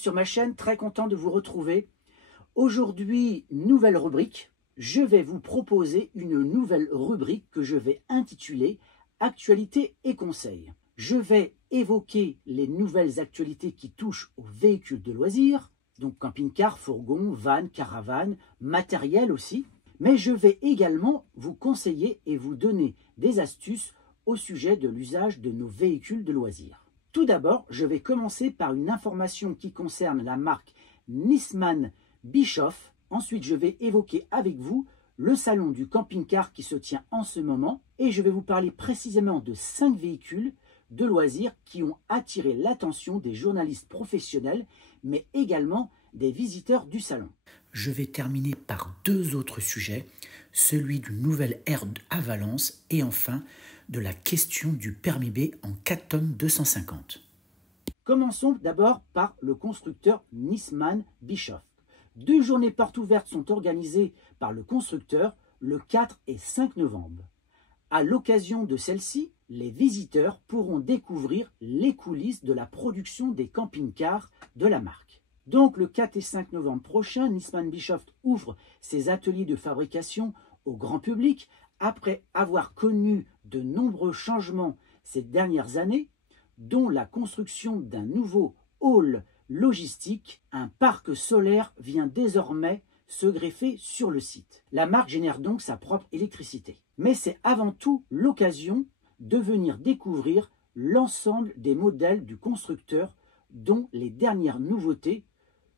sur ma chaîne, très content de vous retrouver. Aujourd'hui, nouvelle rubrique. Je vais vous proposer une nouvelle rubrique que je vais intituler « Actualités et conseils ». Je vais évoquer les nouvelles actualités qui touchent aux véhicules de loisirs, donc camping-car, fourgon, van, caravane, matériel aussi. Mais je vais également vous conseiller et vous donner des astuces au sujet de l'usage de nos véhicules de loisirs. Tout d'abord, je vais commencer par une information qui concerne la marque Nisman Bischoff. Ensuite, je vais évoquer avec vous le salon du camping-car qui se tient en ce moment et je vais vous parler précisément de 5 véhicules de loisirs qui ont attiré l'attention des journalistes professionnels, mais également des visiteurs du salon. Je vais terminer par 2 autres sujets, celui d'une nouvelle ère à Valence et enfin de la question du permis B en 4 tonnes 250. Commençons d'abord par le constructeur Nisman Bischoff. 2 journées portes ouvertes sont organisées par le constructeur le 4 et 5 novembre. À l'occasion de celle-ci, les visiteurs pourront découvrir les coulisses de la production des camping-cars de la marque. Donc le 4 et 5 novembre prochain, Nisman Bischoff ouvre ses ateliers de fabrication au grand public après avoir connu de nombreux changements ces dernières années, dont la construction d'un nouveau hall logistique. Un parc solaire vient désormais se greffer sur le site. La marque génère donc sa propre électricité. Mais c'est avant tout l'occasion de venir découvrir l'ensemble des modèles du constructeur, dont les dernières nouveautés,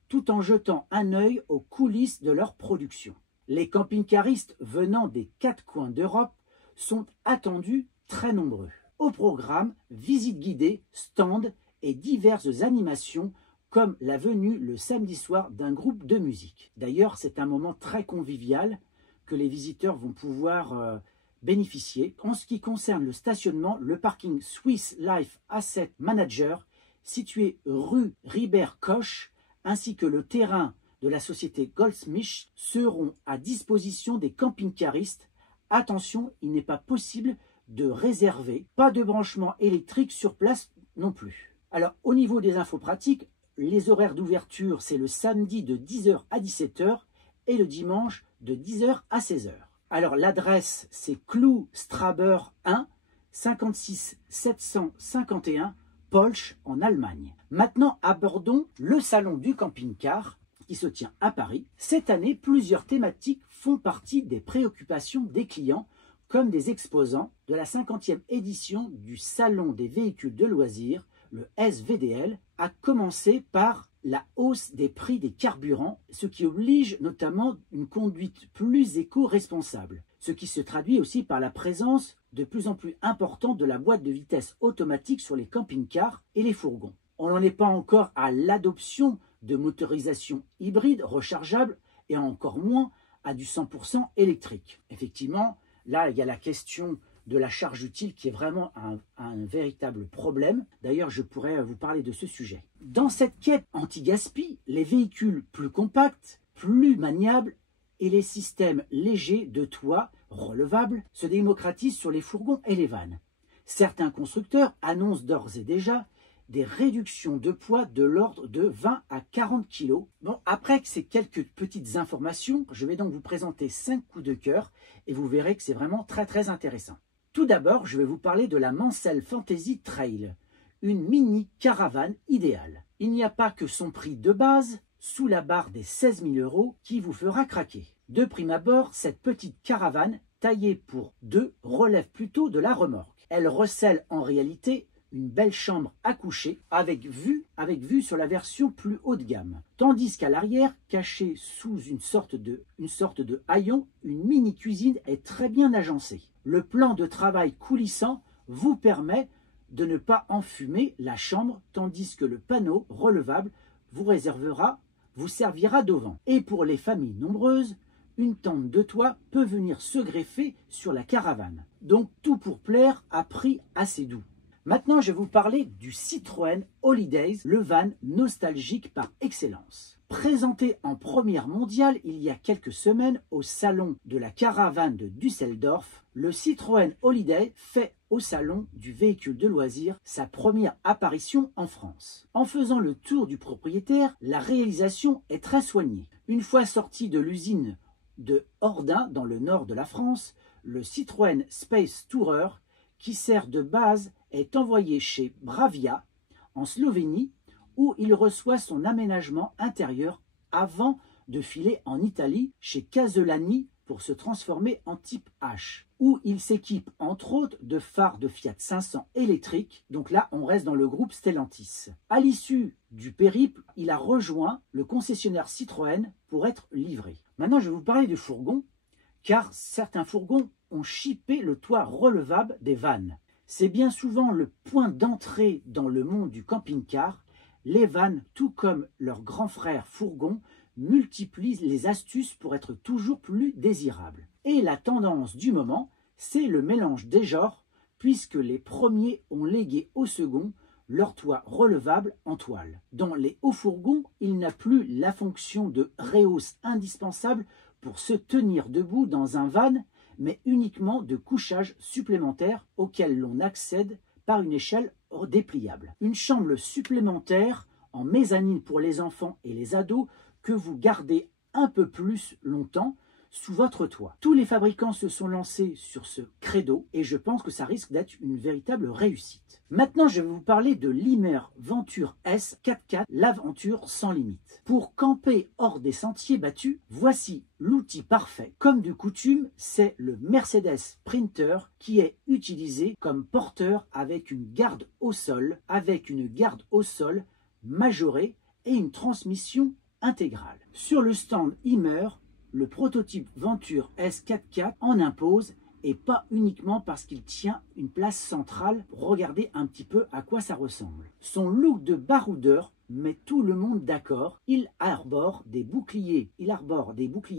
tout en jetant un œil aux coulisses de leur production. Les camping-caristes venant des 4 coins d'Europe sont attendus très nombreux. Au programme, visites guidées, stands et diverses animations comme la venue le samedi soir d'un groupe de musique. D'ailleurs, c'est un moment très convivial que les visiteurs vont pouvoir bénéficier. En ce qui concerne le stationnement, le parking Swiss Life Asset Manager, situé rue Ribert-Koch, ainsi que le terrain de la société Goldsmith seront à disposition des camping-caristes. Attention, il n'est pas possible de réserver, pas de branchement électrique sur place non plus. Alors, au niveau des infos pratiques, les horaires d'ouverture, c'est le samedi de 10 h à 17 h et le dimanche de 10 h à 16 h. Alors, l'adresse, c'est Clou Straber 1, 56 751, Polch, en Allemagne. Maintenant, abordons le salon du camping-car qui se tient à Paris. Cette année, plusieurs thématiques font partie des préoccupations des clients, comme des exposants de la 50e édition du Salon des véhicules de loisirs, le SVDL, a commencé par la hausse des prix des carburants, ce qui oblige notamment une conduite plus éco-responsable, ce qui se traduit aussi par la présence de plus en plus importante de la boîte de vitesse automatique sur les camping-cars et les fourgons. On n'en est pas encore à l'adoption de motorisation hybride rechargeable et encore moins à du 100% électrique. Effectivement, là, il y a la question de la charge utile qui est vraiment un véritable problème. D'ailleurs, je pourrais vous parler de ce sujet. Dans cette quête anti-gaspi, les véhicules plus compacts, plus maniables et les systèmes légers de toit relevables se démocratisent sur les fourgons et les vannes. Certains constructeurs annoncent d'ores et déjà des réductions de poids de l'ordre de 20 à 40 kg. Bon, après ces quelques petites informations, je vais donc vous présenter 5 coups de cœur et vous verrez que c'est vraiment très intéressant. Tout d'abord, je vais vous parler de la Mansell Fantasy Trail, une mini caravane idéale. Il n'y a pas que son prix de base, sous la barre des 16 000 €, qui vous fera craquer. De prime abord, cette petite caravane, taillée pour 2, relève plutôt de la remorque. Elle recèle en réalité une belle chambre à coucher avec vue sur la version plus haut de gamme. Tandis qu'à l'arrière, cachée sous une sorte de haillon, une mini cuisine est très bien agencée. Le plan de travail coulissant vous permet de ne pas enfumer la chambre, tandis que le panneau relevable vous servira d'auvent. Et pour les familles nombreuses, une tente de toit peut venir se greffer sur la caravane. Donc tout pour plaire à prix assez doux. Maintenant, je vais vous parler du Citroën Holidays, le van nostalgique par excellence. Présenté en première mondiale il y a quelques semaines au salon de la caravane de Düsseldorf, le Citroën Holiday fait au salon du véhicule de loisirs sa première apparition en France. En faisant le tour du propriétaire, la réalisation est très soignée. Une fois sorti de l'usine de Hordain dans le nord de la France, le Citroën Space Tourer, qui sert de base, est envoyé chez Bravia, en Slovénie, où il reçoit son aménagement intérieur avant de filer en Italie chez Casolani pour se transformer en type H, où il s'équipe entre autres de phares de Fiat 500 électriques. Donc là, on reste dans le groupe Stellantis. À l'issue du périple, il a rejoint le concessionnaire Citroën pour être livré. Maintenant, je vais vous parler du fourgon, car certains fourgons ont chippé le toit relevable des vannes. C'est bien souvent le point d'entrée dans le monde du camping-car. Les vannes, tout comme leur grand frère fourgon, multiplient les astuces pour être toujours plus désirables. Et la tendance du moment, c'est le mélange des genres, puisque les premiers ont légué au second leur toit relevable en toile. Dans les hauts fourgons, il n'a plus la fonction de rehausse indispensable pour se tenir debout dans un van, mais uniquement de couchage supplémentaire auquel l'on accède par une échelle dépliable. Une chambre supplémentaire en mezzanine pour les enfants et les ados que vous gardez un peu plus longtemps sous votre toit. Tous les fabricants se sont lancés sur ce credo et je pense que ça risque d'être une véritable réussite. Maintenant, je vais vous parler de l'Imer Venture S 4x4, l'aventure sans limite. Pour camper hors des sentiers battus, voici l'outil parfait. Comme de coutume, c'est le Mercedes Sprinter qui est utilisé comme porteur avec une garde au sol, majorée et une transmission intégrale. Sur le stand Imer, le prototype Venture S 4x4 en impose, et pas uniquement parce qu'il tient une place centrale. Regardez un petit peu à quoi ça ressemble. Son look de baroudeur met tout le monde d'accord. Il arbore des boucliers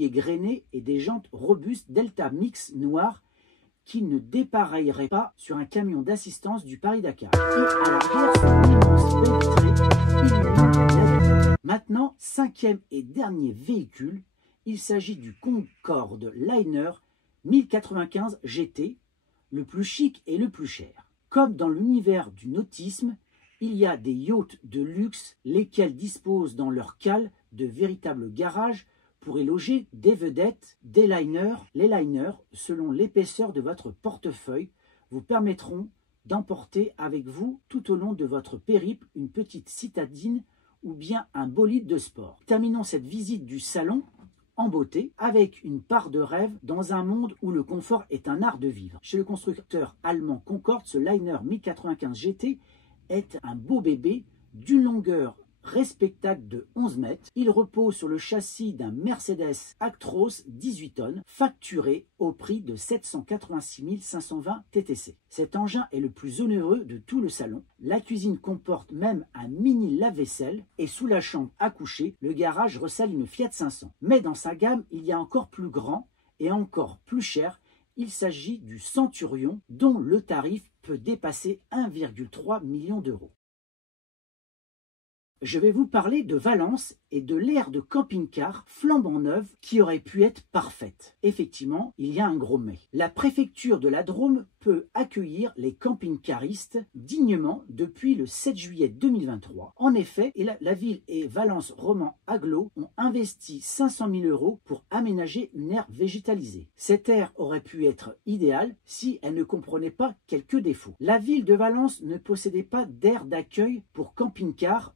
grainés et des jantes robustes Delta Mix noires qui ne dépareilleraient pas sur un camion d'assistance du Paris-Dakar. Et à l'arrière, son immense baie vitrée illumine la. Maintenant, cinquième et dernier véhicule, il s'agit du Concorde Liner 1095 GT, le plus chic et le plus cher. Comme dans l'univers du nautisme, il y a des yachts de luxe, lesquels disposent dans leur cale de véritables garages pour y loger des vedettes, des liners. Les liners, selon l'épaisseur de votre portefeuille, vous permettront d'emporter avec vous tout au long de votre périple une petite citadine ou bien un bolide de sport. Terminons cette visite du salon en beauté, avec une part de rêve dans un monde où le confort est un art de vivre. Chez le constructeur allemand Concorde, ce Liner 1095 GT est un beau bébé d'une longueur respectable de 11 mètres. Il repose sur le châssis d'un Mercedes Actros 18 tonnes, facturé au prix de 786 520 TTC. Cet engin est le plus onéreux de tout le salon. La cuisine comporte même un mini lave-vaisselle et sous la chambre à coucher, le garage recèle une Fiat 500. Mais dans sa gamme, il y a encore plus grand et encore plus cher. Il s'agit du Centurion, dont le tarif peut dépasser 1,3 million d'euros. Je vais vous parler de Valence et de l'aire de camping-car flambant neuve qui aurait pu être parfaite. Effectivement, il y a un gros mais. La préfecture de la Drôme peut accueillir les camping-caristes dignement depuis le 7 juillet 2023. En effet, la ville et Valence Roman Agglo ont investi 500 000 € pour aménager une aire végétalisée. Cette aire aurait pu être idéale si elle ne comprenait pas quelques défauts. La ville de Valence ne possédait pas d'aire d'accueil pour camping-car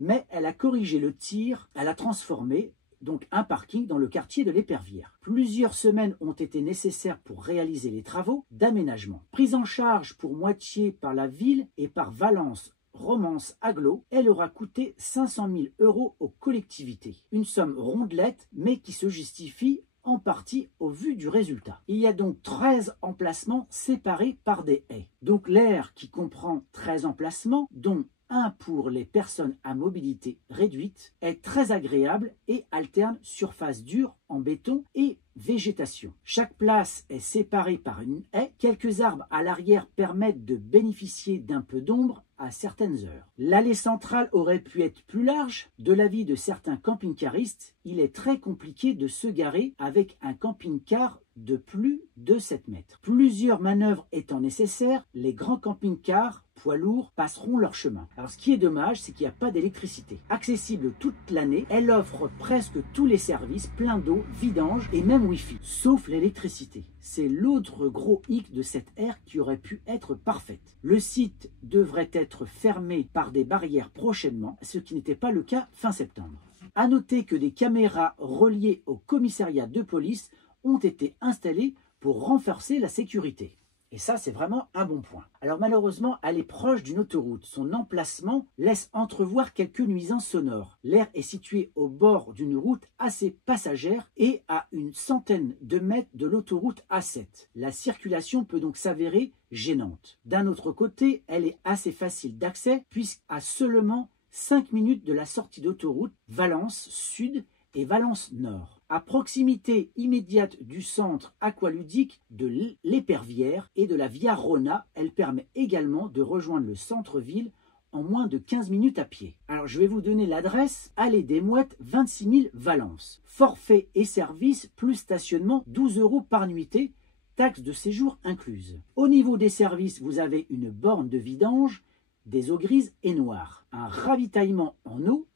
mais elle a corrigé le tir, elle a transformé donc un parking dans le quartier de l'Épervière. Plusieurs semaines ont été nécessaires pour réaliser les travaux d'aménagement. Prise en charge pour moitié par la ville et par Valence Romance Agglo, elle aura coûté 500 000 € aux collectivités. Une somme rondelette, mais qui se justifie en partie au vu du résultat. Il y a donc 13 emplacements séparés par des haies. Donc l'aire qui comprend 13 emplacements, dont un pour les personnes à mobilité réduite, est très agréable et alterne surface dure en béton et végétation. Chaque place est séparée par une haie. Quelques arbres à l'arrière permettent de bénéficier d'un peu d'ombre à certaines heures. L'allée centrale aurait pu être plus large. De l'avis de certains camping-caristes, il est très compliqué de se garer avec un camping-car de plus de 7 mètres. Plusieurs manœuvres étant nécessaires, les grands camping-cars poids lourds passeront leur chemin. Alors ce qui est dommage, c'est qu'il n'y a pas d'électricité. Accessible toute l'année, elle offre presque tous les services, plein d'eau, vidange et même Wi-Fi, sauf l'électricité. C'est l'autre gros hic de cette aire qui aurait pu être parfaite. Le site devrait être fermé par des barrières prochainement, ce qui n'était pas le cas fin septembre. À noter que des caméras reliées au commissariat de police ont été installées pour renforcer la sécurité. Et ça, c'est vraiment un bon point. Alors malheureusement, elle est proche d'une autoroute. Son emplacement laisse entrevoir quelques nuisances sonores. L'aire est située au bord d'une route assez passagère et à une centaine de mètres de l'autoroute A7. La circulation peut donc s'avérer gênante. D'un autre côté, elle est assez facile d'accès puisqu'à seulement 5 minutes de la sortie d'autoroute Valence Sud et Valence Nord. À proximité immédiate du centre aqualudique de l'Épervière et de la Via Rona, elle permet également de rejoindre le centre-ville en moins de 15 minutes à pied. Alors je vais vous donner l'adresse, allée des Mouettes, 26 000 Valence. Forfait et service plus stationnement, 12 € par nuitée, taxe de séjour incluse. Au niveau des services, vous avez une borne de vidange, des eaux grises et noires, un ravitaillement en eau,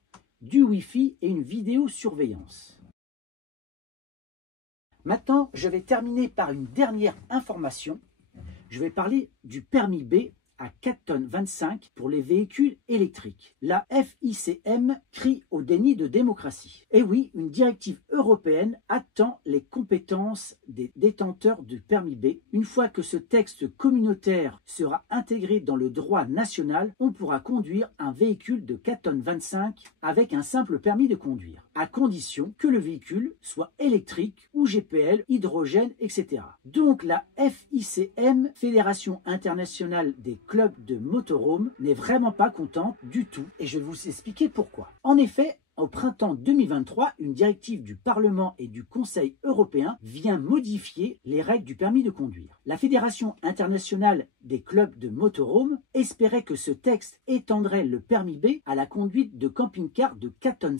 du Wi-Fi et une vidéosurveillance. Maintenant, je vais terminer par une dernière information. Je vais parler du permis B à 4,25 tonnes pour les véhicules électriques. La FICM crie au déni de démocratie. Et oui, une directive européenne attend les compétences des détenteurs du permis B. Une fois que ce texte communautaire sera intégré dans le droit national, on pourra conduire un véhicule de 4,25 tonnes avec un simple permis de conduire, à condition que le véhicule soit électrique ou GPL, hydrogène, etc. Donc la FICM, Fédération internationale des clubs de motorhome, n'est vraiment pas contente du tout et je vais vous expliquer pourquoi. En effet, au printemps 2023, une directive du Parlement et du Conseil européen vient modifier les règles du permis de conduire. La Fédération internationale des clubs de motorhome espérait que ce texte étendrait le permis B à la conduite de camping-cars de 4,5 tonnes.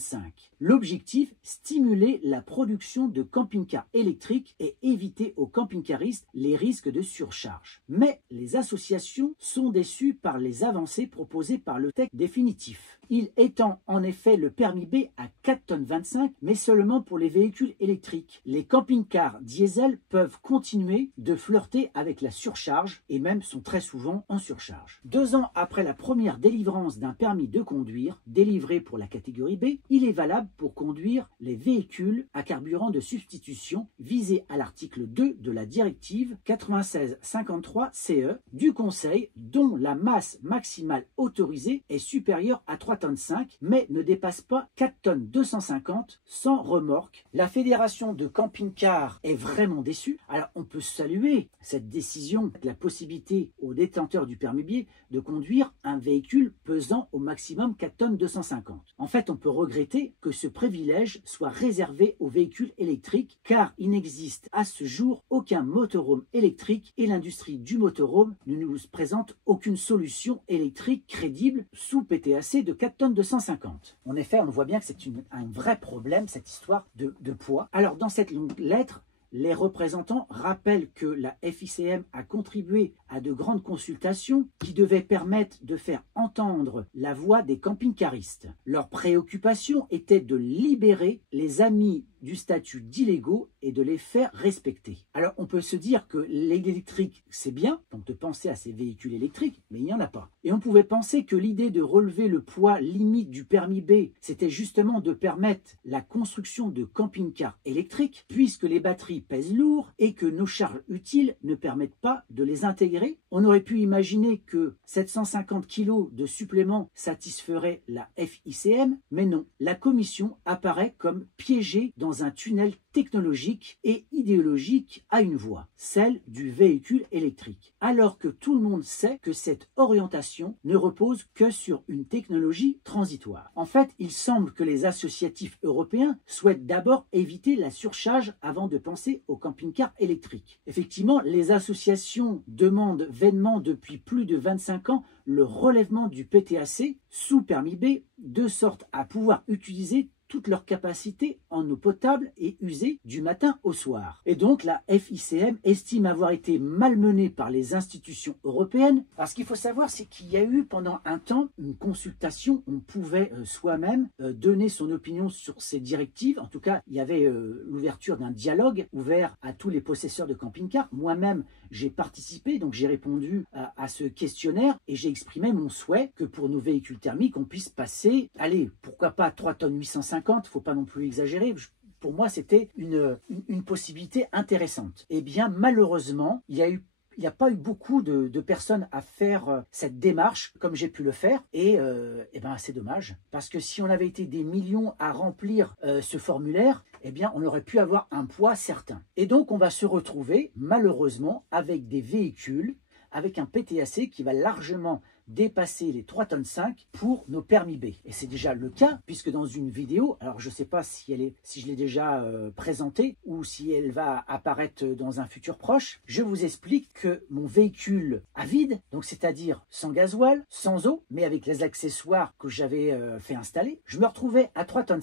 L'objectif, stimuler la production de camping-cars électriques et éviter aux camping-caristes les risques de surcharge. Mais les associations sont déçues par les avancées proposées par le texte définitif. Il étend en effet le permis B à 4,25 tonnes, mais seulement pour les véhicules électriques. Les camping-cars diesel peuvent continuer de flirter avec la surcharge et même sont très souvent en surcharge. 2 ans après la première délivrance d'un permis de conduire, délivré pour la catégorie B, il est valable pour conduire les véhicules à carburant de substitution visés à l'article 2 de la directive 96/53/CE du Conseil, dont la masse maximale autorisée est supérieure à 3,5 tonnes, mais ne dépasse pas 4,250 tonnes sans remorque. La fédération de camping-cars est vraiment déçue. Alors on peut saluer cette décision, la possibilité aux détenteurs du permis B de conduire un véhicule pesant au maximum 4,250 tonnes. En fait, on peut regretter que ce privilège soit réservé aux véhicules électriques, car il n'existe à ce jour aucun motorhome électrique et l'industrie du motorhome ne nous présente aucune solution électrique crédible sous PTAC de 4,250 tonnes. En effet, on voit bien que c'est un vrai problème, cette histoire de poids. Alors, dans cette longue lettre, les représentants rappellent que la FICM a contribué à de grandes consultations qui devaient permettre de faire entendre la voix des camping-caristes. Leur préoccupation était de libérer les amis du statut d'illégaux et de les faire respecter. Alors on peut se dire que l'électrique c'est bien, donc de penser à ces véhicules électriques, mais il n'y en a pas. Et on pouvait penser que l'idée de relever le poids limite du permis B, c'était justement de permettre la construction de camping-cars électriques, puisque les batteries pèsent lourd et que nos charges utiles ne permettent pas de les intégrer. On aurait pu imaginer que 750 kg de supplément satisferait la FICM, mais non. La commission apparaît comme piégée dans dans un tunnel technologique et idéologique à une voie, celle du véhicule électrique, alors que tout le monde sait que cette orientation ne repose que sur une technologie transitoire. En fait, il semble que les associatifs européens souhaitent d'abord éviter la surcharge avant de penser au camping-car électrique. Effectivement, les associations demandent vainement depuis plus de 25 ans le relèvement du PTAC sous permis B, de sorte à pouvoir utiliser toute leur capacité en eau potable et usée du matin au soir. Et donc la FICM estime avoir été malmenée par les institutions européennes. Alors ce qu'il faut savoir, c'est qu'il y a eu pendant un temps une consultation, on pouvait soi-même donner son opinion sur ces directives. En tout cas, il y avait l'ouverture d'un dialogue ouvert à tous les possesseurs de camping-cars. Moi-même, j'ai participé, donc j'ai répondu à ce questionnaire et j'ai exprimé mon souhait que pour nos véhicules thermiques, on puisse passer, allez, pourquoi pas 3 tonnes 850, il ne faut pas non plus exagérer. Pour moi, c'était une possibilité intéressante. Eh bien, malheureusement, il n'y a pas eu beaucoup de personnes à faire cette démarche comme j'ai pu le faire. Et ben, c'est dommage. Parce que si on avait été des millions à remplir ce formulaire, eh bien, on aurait pu avoir un poids certain. Et donc, on va se retrouver, malheureusement, avec des véhicules, avec un PTAC qui va largement dépasser les 3,5 tonnes pour nos permis B. Et c'est déjà le cas, puisque dans une vidéo, alors je ne sais pas si je l'ai déjà présentée ou si elle va apparaître dans un futur proche, je vous explique que mon véhicule à vide, donc c'est-à-dire sans gasoil, sans eau, mais avec les accessoires que j'avais fait installer, je me retrouvais à 3,5 tonnes.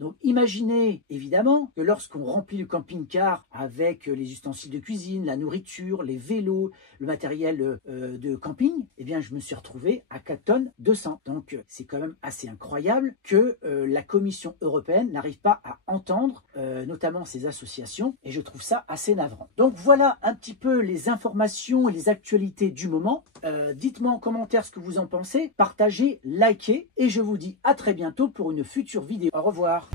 Donc imaginez évidemment que lorsqu'on remplit le camping-car avec les ustensiles de cuisine, la nourriture, les vélos, le matériel de camping, eh bien je me suis retrouvé à 4 tonnes 200. Donc c'est quand même assez incroyable que la Commission européenne n'arrive pas à entendre notamment ces associations, et je trouve ça assez navrant. Donc voilà un petit peu les informations et les actualités du moment. Dites-moi en commentaire ce que vous en pensez, partagez, likez, et je vous dis à très bientôt pour une future vidéo. Au revoir.